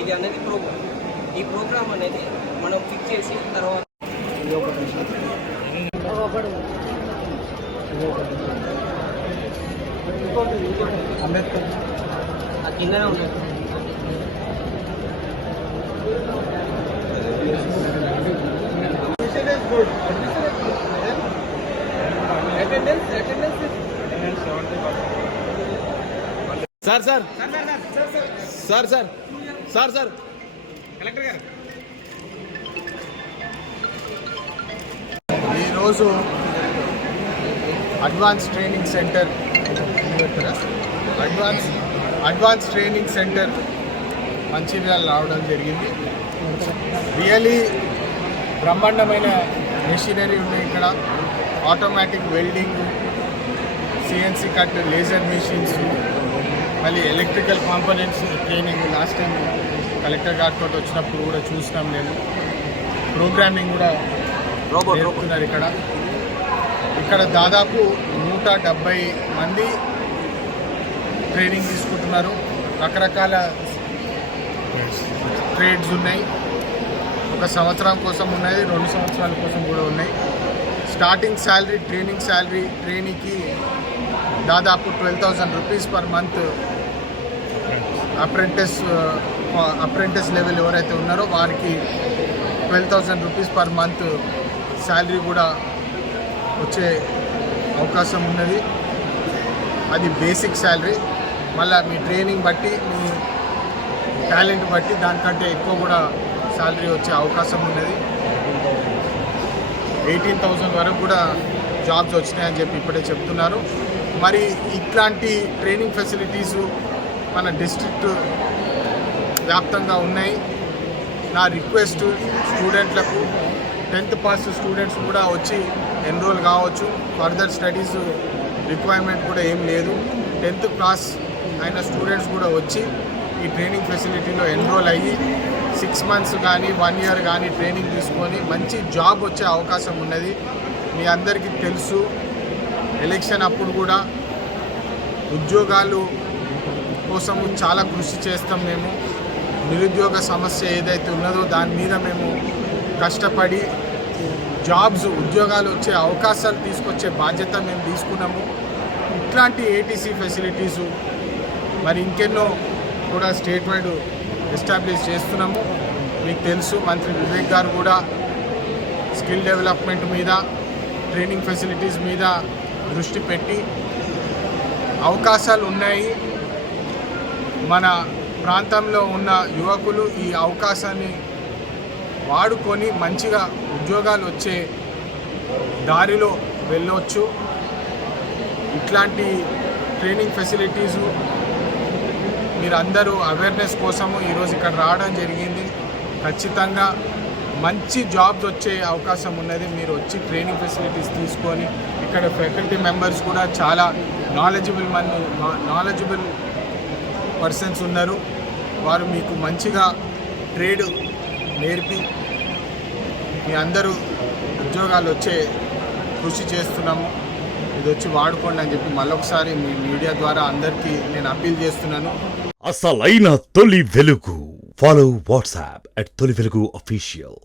ఇది అనేది ప్రోగ్రామ్. ఈ ప్రోగ్రామ్ అనేది మనం ఫిక్స్ చేసి తర్వాత అంబేద్కర్ ఆ కిందనే ఉంటుంది. Sir sir sir sir sir sir collector గారు ఈరోజు advance training centre training centre Mancherial రావడం జరిగింది. రియలీ బ్రహ్మాండమైన మెషినరీ ఉన్నాయి ఇక్కడ. Automatic welding, CNC cut, laser machines, మళ్ళీ electrical components training. Last time collector గారితో వచ్చినప్పుడు కూడా చూసినాం. నేను ప్రోగ్రామింగ్ కూడా నేర్పుతున్నారు ఇక్కడ దాదాపు 170 మంది ట్రైనింగ్ తీసుకుంటున్నారు. రకరకాల ట్రేడ్స్ ఉన్నాయి. 1 సంవత్సరం కోసం ఉన్నాయి, 2 సంవత్సరాల కోసం కూడా ఉన్నాయి. స్టార్టింగ్ శాలరీ, ట్రైనింగ్ శాలరీ ట్రైనీకి దాదాపు 12,000 rupees per month. Apprentice level ఎవరైతే ఉన్నారో వారికి 12,000 రూపీస్ పర్ మంత్ శాలరీ కూడా వచ్చే అవకాశం ఉన్నది. అది బేసిక్ శాలరీ. మళ్ళీ మీ ట్రైనింగ్ బట్టి, మీ టాలెంట్ బట్టి దానికంటే ఎక్కువ కూడా శాలరీ వచ్చే అవకాశం ఉన్నది. 18,000 వరకు కూడా జాబ్స్ వచ్చినాయని చెప్పి ఇప్పుడే చెప్తున్నారు. మరి ఇట్లాంటి ట్రైనింగ్ ఫెసిలిటీసు మన డిస్ట్రిక్ట్ వ్యాప్తంగా ఉన్నాయి. నా రిక్వెస్ట్ స్టూడెంట్లకు, 10th పాస్ స్టూడెంట్స్ కూడా వచ్చి ఎన్రోల్ కావచ్చు. ఫర్దర్ స్టడీస్ రిక్వైర్మెంట్ కూడా ఏం లేదు. 10th క్లాస్ అయిన స్టూడెంట్స్ కూడా వచ్చి ఈ ట్రైనింగ్ ఫెసిలిటీలో ఎన్రోల్ అయ్యి 6 మంత్స్ కానీ 1 ఇయర్ కానీ ట్రైనింగ్ తీసుకొని మంచి జాబ్ వచ్చే అవకాశం ఉన్నది. మీ అందరికీ తెలుసు, ఎలక్షన్ అప్పుడు కూడా ఉద్యోగాలు కోసము చాలా కృషి చేస్తాం మేము. నిరుద్యోగ సమస్య ఏదైతే ఉన్నదో దాని మీద మేము కష్టపడి ఉద్యోగాలు వచ్చే అవకాశాలు తీసుకొచ్చే బాధ్యత మేము తీసుకున్నాము. ఇట్లాంటి ఏటీసీ ఫెసిలిటీసు మరి ఇంకెన్నో కూడా స్టేట్ వైడ్ ఎస్టాబ్లిష్ చేస్తున్నాము. మీకు తెలుసు, మంత్రి వివేక్ గారు కూడా స్కిల్ డెవలప్మెంట్ మీద, ట్రైనింగ్ ఫెసిలిటీస్ మీద దృష్టి పెట్టి అవకాశాలు ఉన్నాయి. మన ప్రాంతంలో ఉన్న యువకులు ఈ అవకాశాన్ని వాడుకొని మంచిగా ఉద్యోగాలు వచ్చే దారిలో వెళ్ళవచ్చు. ఇట్లాంటి ట్రైనింగ్ ఫెసిలిటీసు మీరందరూ అవేర్నెస్ కోసము ఈరోజు ఇక్కడ రావడం జరిగింది. ఖచ్చితంగా మంచి జాబ్స్ వచ్చే అవకాశం ఉన్నది. మీరు వచ్చి ట్రైనింగ్ ఫెసిలిటీస్ తీసుకొని, ఇక్కడ ఫ్యాకల్టీ మెంబర్స్ కూడా చాలా నాలెడ్జబుల్ పర్సన్స్ ఉన్నారు. వారు మీకు మంచిగా ట్రేడ్ నేర్పి మీ అందరూ ఉద్యోగాలు వచ్చే కృషి చేస్తున్నాము. ఇది వచ్చి వాడుకోండి అని చెప్పి మళ్ళొకసారి మీ మీడియా ద్వారా అందరికీ నేను అప్పీల్ చేస్తున్నాను. అసలైన తొలి వెలుగు. ఫాలో వాట్సాప్ @తొలి వెలుగు official.